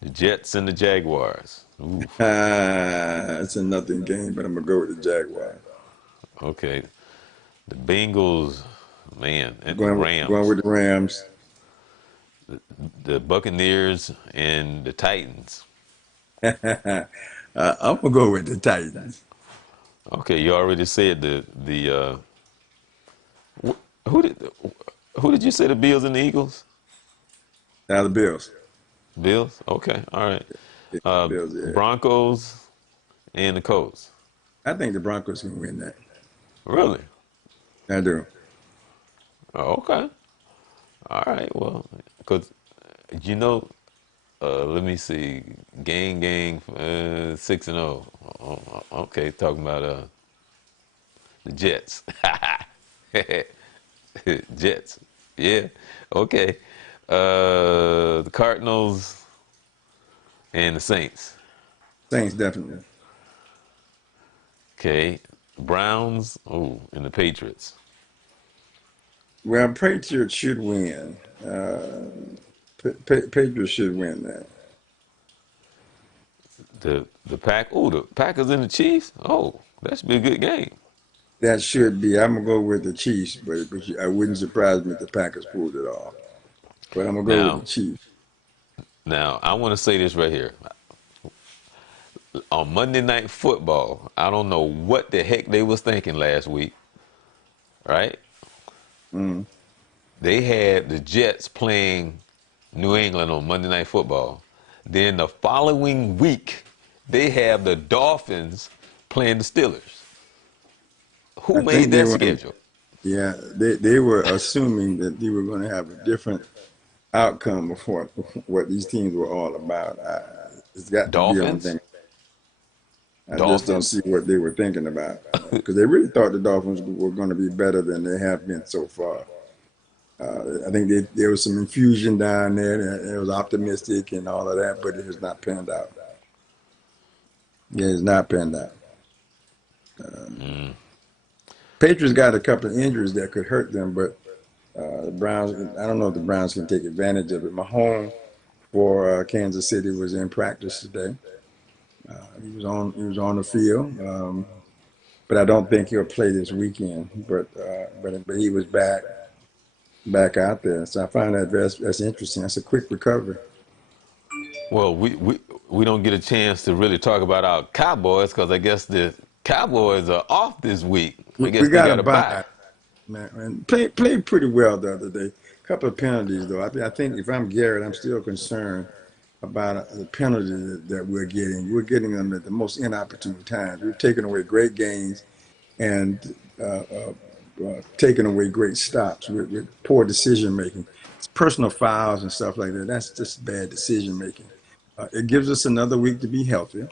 The Jets and the Jaguars. Ooh. It's a nothing game, but I'm gonna go with the Jaguars. Okay. The Bengals, man, and the Going Rams. with the Rams. The Buccaneers and the Titans. I'm gonna go with the Titans. Okay, you already said who did who did you say the Bills and the Eagles? Now the Bills. Bills. Okay, all right. Yeah, Bills. Yeah, Broncos and the Colts. I think the Broncos can win that. Really? I do. Oh, okay. All right. Well, because you know, let me see. Gang, 6-0. Okay, talking about the Jets. Jets. Yeah. Okay. The Cardinals and the Saints. Saints definitely. Okay. Browns. Oh, and the Patriots. Well, Patriots should win. Patriots should win that. The Pack. Oh, the Packers and the Chiefs. Oh, that should be a good game. That should be. I'm gonna go with the Chiefs, but I wouldn't surprise me if the Packers pulled it off. But I'm gonna go with the Now, Chiefs. now I want to say this right here. On Monday Night Football, I don't know what the heck they was thinking last week, right? Mm. They had the Jets playing New England on Monday Night Football. Then the following week, they have the Dolphins playing the Steelers. Who I think made they that were, schedule? yeah, they were assuming that they were going to have a different outcome of what these teams were all about. It's got to be on Dolphins? them. I just don't see Dolphins? what they were thinking about because they really thought the Dolphins were going to be better than they have been so far. I think there was some infusion down there. And it was optimistic and all of that, but it has not panned out. It has not panned out. Patriots got a couple of injuries that could hurt them, but the Browns. I don't know if the Browns can take advantage of it. Mahomes for Kansas City was in practice today. He was on the field, but I don't think he'll play this weekend. But he was back out there, so I find that's interesting. That's a quick recovery. Well, we don't get a chance to really talk about our Cowboys because I guess the Cowboys are off this week. I We guess they got a got a bye. bye, man. And played pretty well the other day. A couple of penalties though. I think if I'm Garrett, I'm still concerned about the penalties that we're getting. We're getting them at the most inopportune times. We're taking away great gains and taking away great stops with poor decision making. It's personal fouls and stuff like that. That's just bad decision making. It gives us another week to be healthy.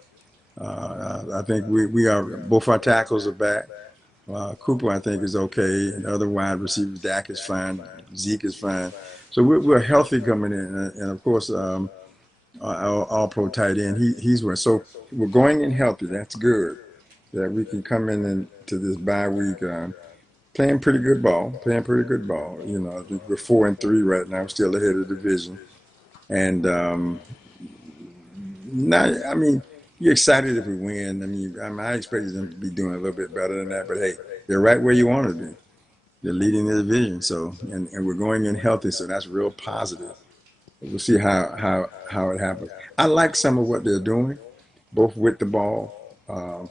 I think we are both our tackles are back. Cooper, I think, is okay, and the other wide receivers, Dak is fine, Zeke is fine. So we're healthy coming in, and of course, our all-pro tight end, he's one. So we're going in healthy. That's good. That we can come in into this bye week playing pretty good ball. Playing pretty good ball. You know, I think we're 4-3 right now, still ahead of the division, and not. I mean, you're excited if we win. I expected them to be doing a little bit better than that, but hey, they're right where you want to be. They're leading the division, so and we're going in healthy, so that's real positive. We'll see how it happens. I like some of what they're doing, both with the ball on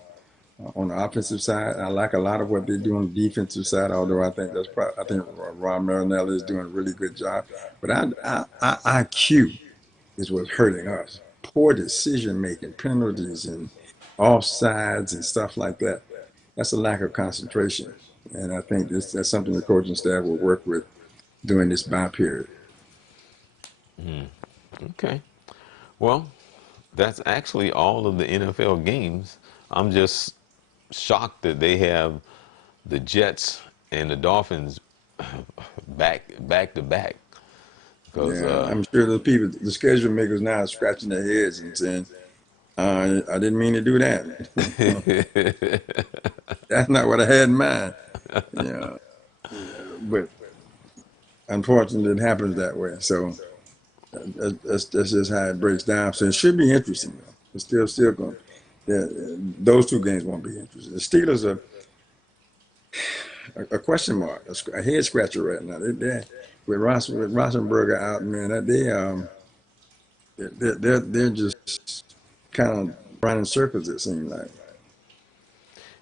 the offensive side. I like a lot of what they do on the defensive side. Although I think Ron Marinelli is doing a really good job. But IQ is what's hurting us. Poor decision making, penalties and offsides and stuff like that. That's a lack of concentration, and I think that's something the coaching staff will work with during this bye period. Okay. Well, that's actually all of the NFL games. I'm just shocked that they have the Jets and the Dolphins back to back because Yeah, I'm sure the people, the schedule makers now are scratching their heads and saying, I didn't mean to do that. That's not what I had in mind. Yeah, but unfortunately, it happens that way. So that's just how it breaks down. So it should be interesting, though. It's still going. Yeah, those two games won't be interesting. The Steelers are a question mark, a head scratcher right now. They with Rosenberger out, man. They're just kind of running circles. It seems like.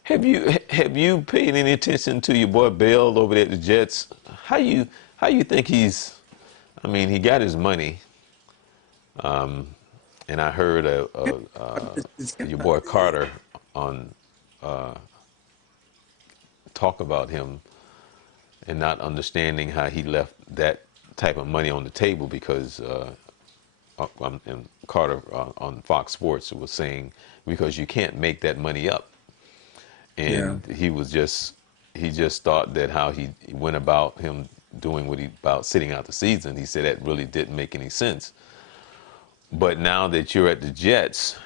have you paid any attention to your boy Bell over there at the Jets? How you think he's? I mean, he got his money, and I heard It's your boy Carter on talk about him and not understanding how he left that type of money on the table because and Carter on Fox Sports was saying because you can't make that money up, yeah, and he just thought that how he went about him doing what he about sitting out the season. He said that really didn't make any sense. But now that you're at the Jets,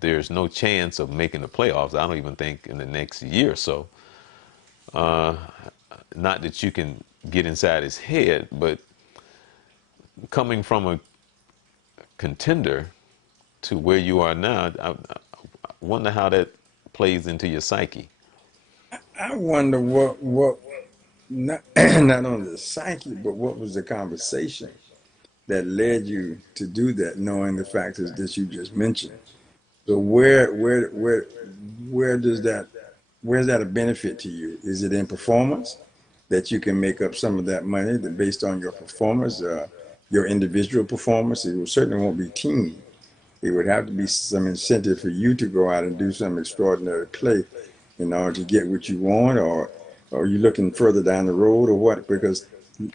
there's no chance of making the playoffs. I don't even think in the next year or so. Not that you can get inside his head, but coming from a contender to where you are now, I wonder how that plays into your psyche. I wonder what not not only the psyche, but what was the conversation that led you to do that, knowing the factors that you just mentioned. So where does that where's that a benefit to you? Is it in performance that you can make up some of that money that based on your performance, your individual performance? It certainly won't be team. It would have to be some incentive for you to go out and do some extraordinary play in order to get what you want, or are you looking further down the road, or what? Because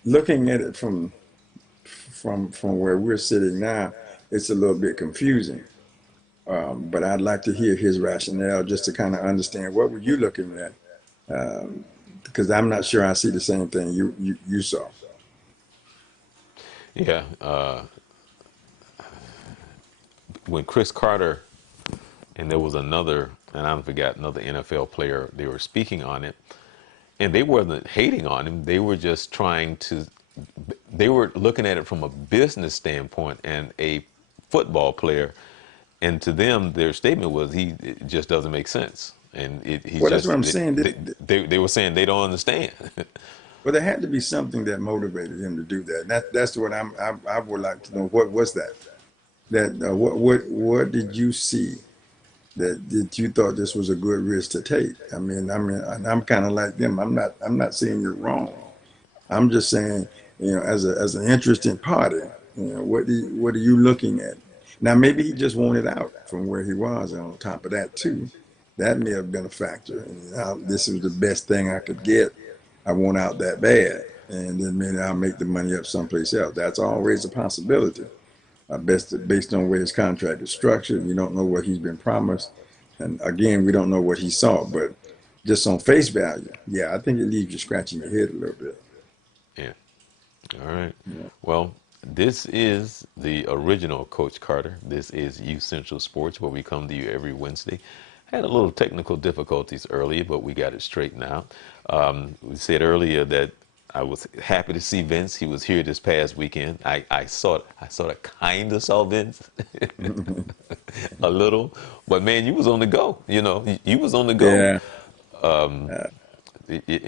looking at it from where we're sitting now, it's a little bit confusing. But I'd like to hear his rationale just to kind of understand what were you looking at, because I'm not sure I see the same thing you saw. Yeah. When Chris Carter and there was another, and I forgot another NFL player, they were speaking on it, and they wasn't hating on him. They were just trying to. They were looking at it from a business standpoint and a football player, and to them, their statement was it just doesn't make sense, and he's Well, that's what just I'm saying. they were saying they don't understand. Well, there had to be something that motivated him to do that. That's what I would like to know. What was that? What did you see that you thought this was a good risk to take? I mean, and I'm kind of like them. I'm not saying you're wrong. I'm just saying, as an interested party, what are you looking at? Now, maybe he just wanted out from where he was, and on top of that too, that may have been a factor. And, this is the best thing I could get. I want out that bad, and then maybe I'll make the money up someplace else. That's always a possibility. Based on where his contract is structured, we don't know what he's been promised, and again, we don't know what he saw. But just on face value, yeah, I think it leaves you scratching your head a little bit. Yeah. All right. Yeah. Well, this is the original Coach Carter. This is Youth Central Sports, where we come to you every Wednesday. Had a little technical difficulties earlier, but we got it straightened out. We said earlier that I was happy to see Vince. He was here this past weekend. I sort of kind of saw Vince a little, but man, you was on the go. You was on the go, Yeah, and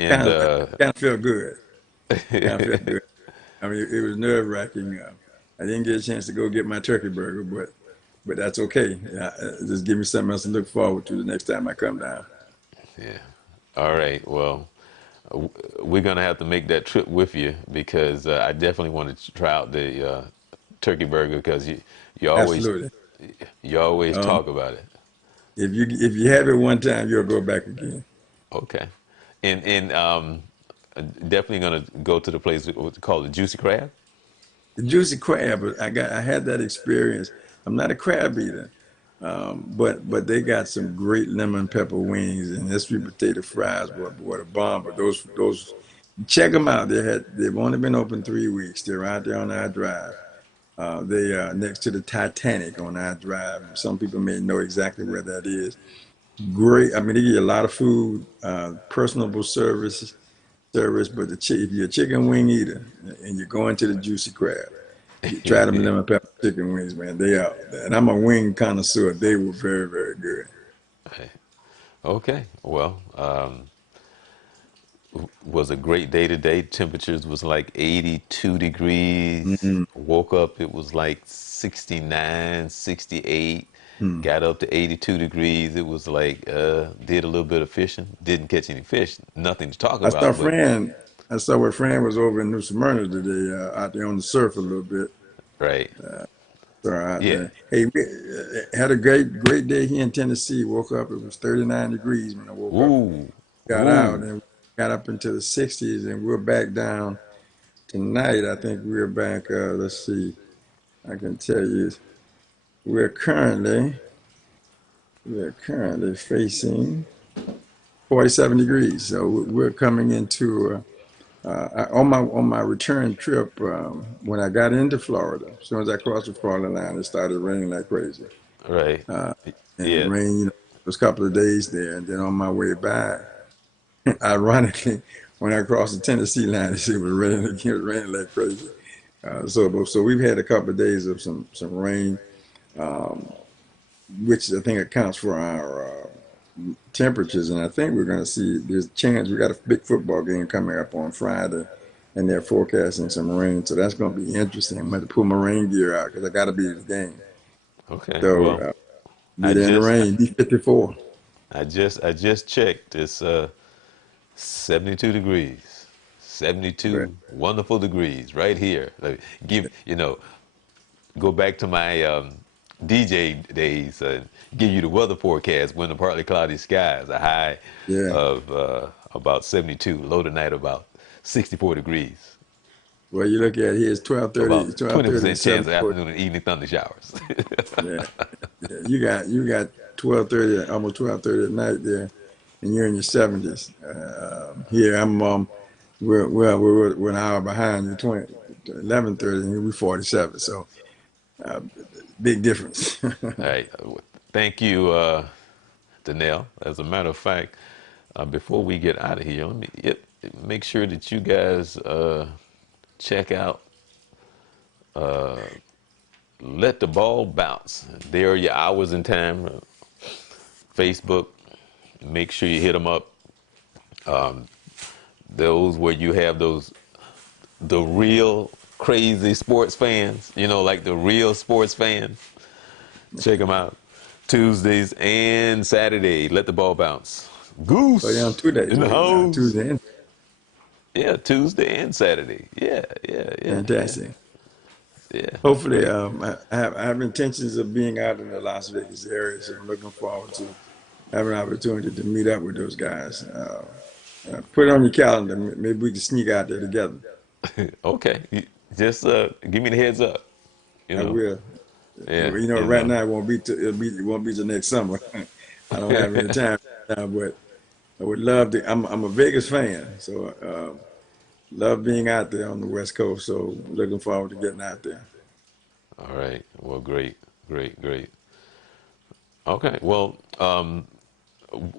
kind of felt good. Kind of felt good. I mean, it was nerve wracking. I didn't get a chance to go get my turkey burger, but that's okay. Just give me something else to look forward to the next time I come down. yeah. All right. Well, we're gonna have to make that trip with you because I definitely want to try out the turkey burger because you always Absolutely. you always Um, talk about it. if you have it one time, you'll go back again. Okay, and definitely gonna go to the place what's called the Juicy Crab. The juicy crab, I had that experience. I'm not a crab eater, but they got some great lemon pepper wings and their sweet potato fries were the bomb. But those check them out. They've only been open 3 weeks. They're out there on our drive. They are next to the Titanic on our drive. Some people may know exactly where that is. Great. I mean, they give you a lot of food, personable service. But if you're a chicken wing eater and you're going to the Juicy Crab, you try them lemon pepper chicken wings, man. They are, and I'm a wing connoisseur. They were very, very good. Okay, well, was a great day today. Temperatures was like 82 degrees. Mm-hmm. Woke up, it was like 69, 68. Got up to 82 degrees. It was like, did a little bit of fishing. Didn't catch any fish. Nothing to talk I saw about, but Fran. I saw where Fran was over in New Smyrna today, out there on the surf a little bit. right. So out Yeah. there. Hey, we had a great day here in Tennessee. Woke up, it was 39 degrees when I woke up. Ooh. Got out Ooh. and got up into the 60s, and we're back down tonight. I think we're back. Let's see. I can tell you, we're currently we're currently facing 47 degrees. So we're coming into on my return trip. When I got into Florida, as soon as I crossed the Florida line, it started raining like crazy. Right. Uh, and it Yeah. rained, it was a couple of days there, and then on my way back, ironically, when I crossed the Tennessee line, it was raining again. It was raining like crazy. So we've had a couple of days of some rain, um, which I think accounts for our temperatures. And I think we're going to see there's a chance we got a big football game coming up on Friday, and they're forecasting some rain. So that's going to be interesting. I'm going to pull my rain gear out because I got to be at the game. Okay. So Well, I get in the just rain, be 54. I just checked. It's 72 degrees. But 72 wonderful degrees right here. Like, go back to my DJ days. Give you the weather forecast when the partly cloudy skies. A high yeah, of about 72. Low tonight about 64 degrees. well, you look at here, it's 12:30, About 12:30 to 20% chance of 7:40. afternoon and evening thunder showers. Yeah, yeah, you got 12:30, almost 12:30 at night there, and you're in your 70s. Here I'm we're an hour behind you, 11:30, and we're 47. So uh, big difference. All right. Thank you, Danelle. As a matter of fact, before we get out of here, let me make sure that you guys check out Let the Ball Bounce. There are your hours and time. Facebook, make sure you hit them up. Those where you have the real crazy sports fans, like the real sports fans. Check them out. Tuesdays and Saturday. Let the Ball Bounce. So you're on Goose 2 days in a the week now, house. Tuesday and Yeah, Tuesday and Saturday. Yeah, yeah, yeah, yeah, fantastic. yeah. Hopefully, Great. I have intentions of being out in the Las Vegas area, so I'm looking forward to having an opportunity to meet up with those guys. Put it on your calendar. Maybe we can sneak out there together. Okay. Just give me the heads up. You I know. will. Yeah. Right now it won't be till next summer. I don't have any time now, but I would love to. I'm a Vegas fan, so love being out there on the West Coast. So looking forward to getting out there. All right. Well, great, great, great. Okay. Well,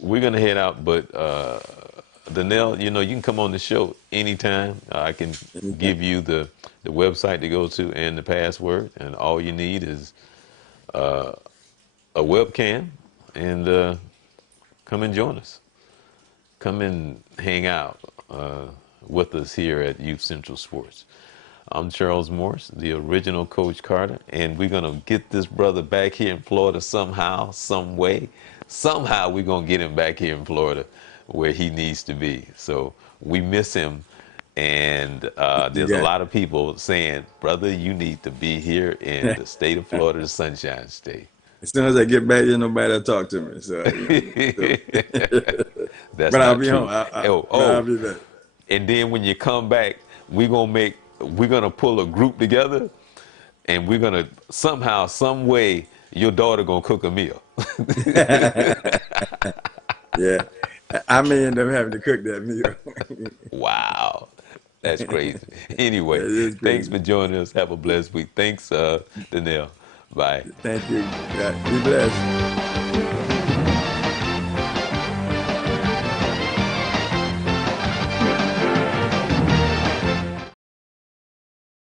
we're gonna head out, but Danelle, you can come on the show anytime. I can Anytime. give you the website to go to and the password, and all you need is a webcam, and come and join us. Come and hang out with us here at Youth Central Sports. I'm Charles Morris, the original Coach Carter, and we're gonna get this brother back here in Florida somehow, some way. Somehow we're gonna get him back here in Florida where he needs to be. So we miss him, and You there's a got lot of people saying, brother, you need to be here in the state of Florida, the Sunshine State. as soon as I get back, there's nobody to talk to me. So That's but I'll not be home. true. Oh, But I'll oh, be back. and then when you come back, we're gonna pull a group together, and we're gonna somehow, some way, your daughter gonna cook a meal. Yeah, I may end up having to cook that meal. Wow, that's crazy. Anyway, That is thanks crazy. for joining us. Have a blessed week. Thanks, Danelle. Bye. Thank you. Yeah, be blessed.